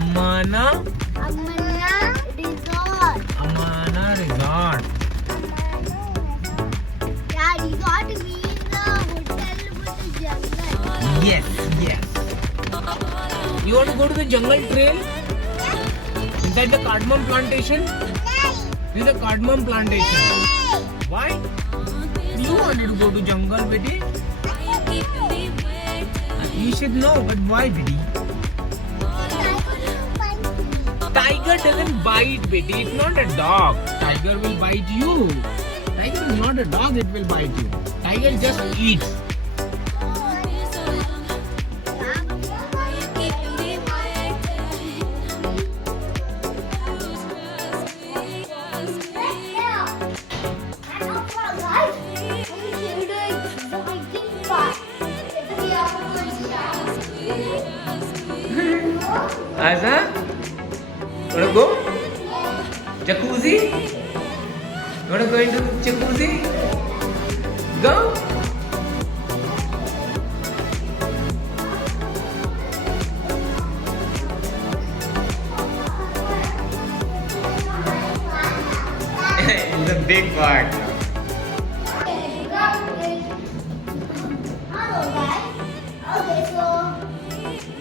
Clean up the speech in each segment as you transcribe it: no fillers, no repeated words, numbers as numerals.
Amana Resort. Amana Resort. Yeah, resort means the hotel with the jungle. Yes. You want to go to the jungle trail? Inside the cardamom plantation? This is the cardamom plantation. Why? You wanted to go to jungle, Betty? You should know, but why, Betty? Tiger doesn't bite, Betty. It's not a dog. Tiger will bite you. Tiger is not a dog, it will bite you. Tiger just eats. Aza? Wanna go? Jacuzzi? Wanna go into the jacuzzi? Go! It's a big part. Okay, so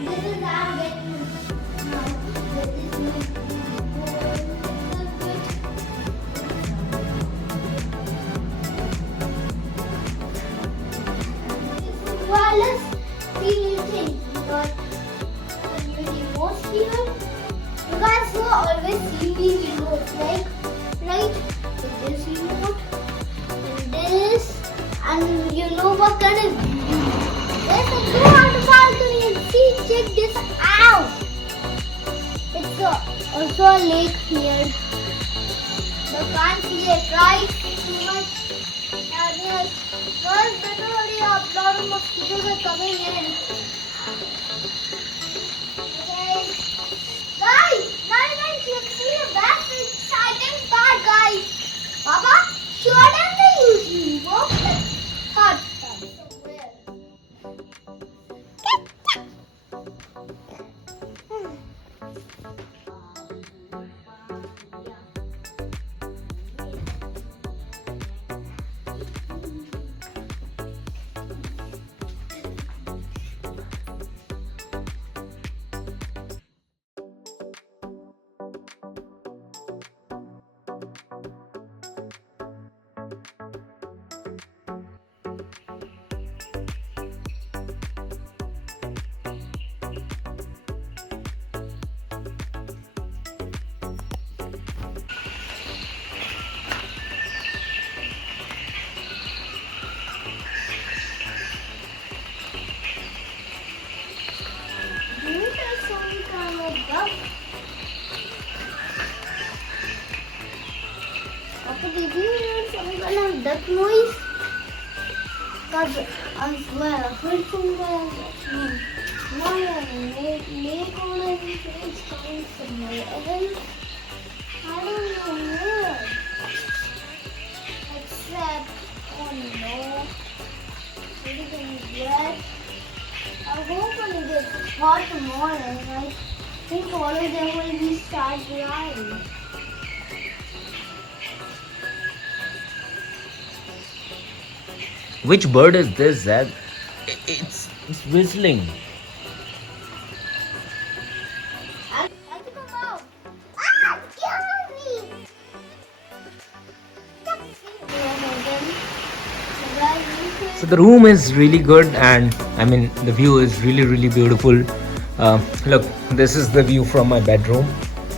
this is our well, let's see new things. We got the new remote here. You guys will always see these remotes, like right? This remote and this, and you know what kind of there's a door on the balcony and see, check this out. It's also a lake here. You can't see it, right? Too much. And yes, guys, better hurry up. A lot of mosquitoes are coming in. Okay. Guys, you see the best exciting part, guys. Papa, shouldn't they usually walk the hot tub somewhere? After did you hear some kind of duck noise? Because I swear I heard some kind of duck noise. Now make all of these things coming somewhere else. I don't know where. Except, oh no, everything is wet. I hope when it gets hot tomorrow, I think all of them will be start drying. Which bird is this, Zed? It's whistling. I'll come out. Ah, kill me! So the room is really good, and I mean the view is really beautiful. Look, this is the view from my bedroom,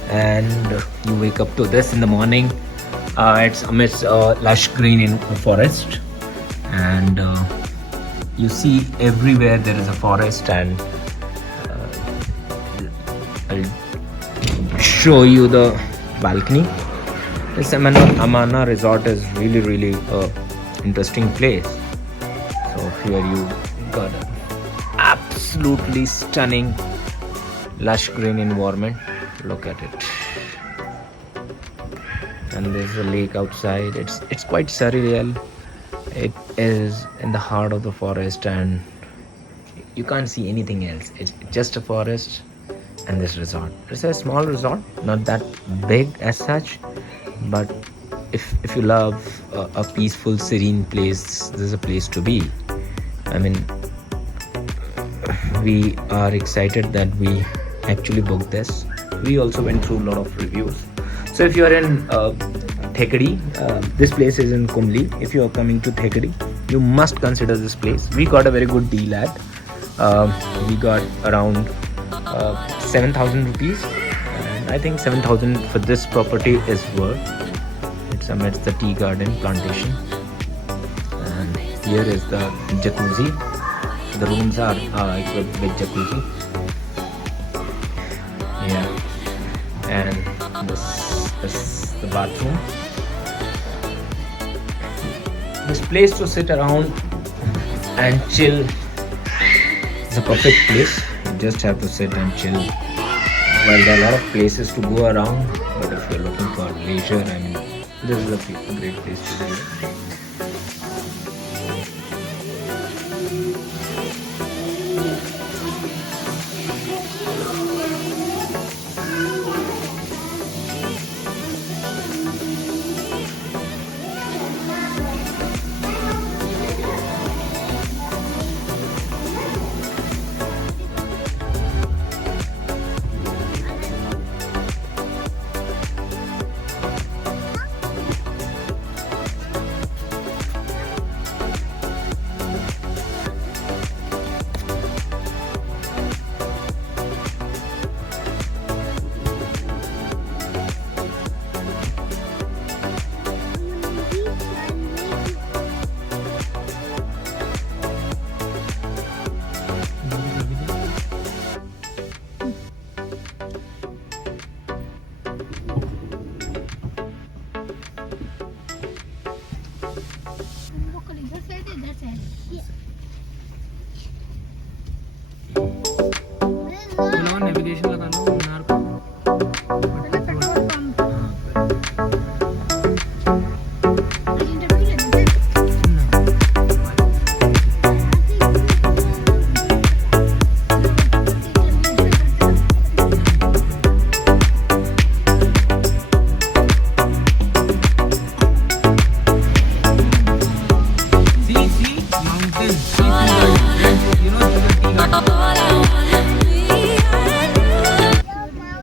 and you wake up to this in the morning. It's amidst lush green in the forest, and you see everywhere there is a forest, and I'll show you the balcony. This Amana resort is really interesting place. So here you got an absolutely stunning lush green environment. Look at it. And there's a lake outside. It's quite surreal. It is in the heart of the forest, and you can't see anything else. It's just a forest, and this resort. It's a small resort, not that big as such, but if you love a peaceful, serene place, this is a place to be. I mean, we are excited that we actually booked this. We also went through a lot of reviews. So if you are in Thekkady, this place is in Kumli. If you are coming to Thekkady, you must consider this place. We got a very good deal at. We got around 7,000 rupees, and I think 7,000 for this property is worth. It's amidst the tea garden plantation, and here is the jacuzzi. The rooms are equipped with jacuzzi. Yeah, and this is the bathroom. This place to sit around and chill. It's a perfect place. You just have to sit and chill. Well, there are a lot of places to go around, but if you're looking for leisure, I mean, this is a great place to do it.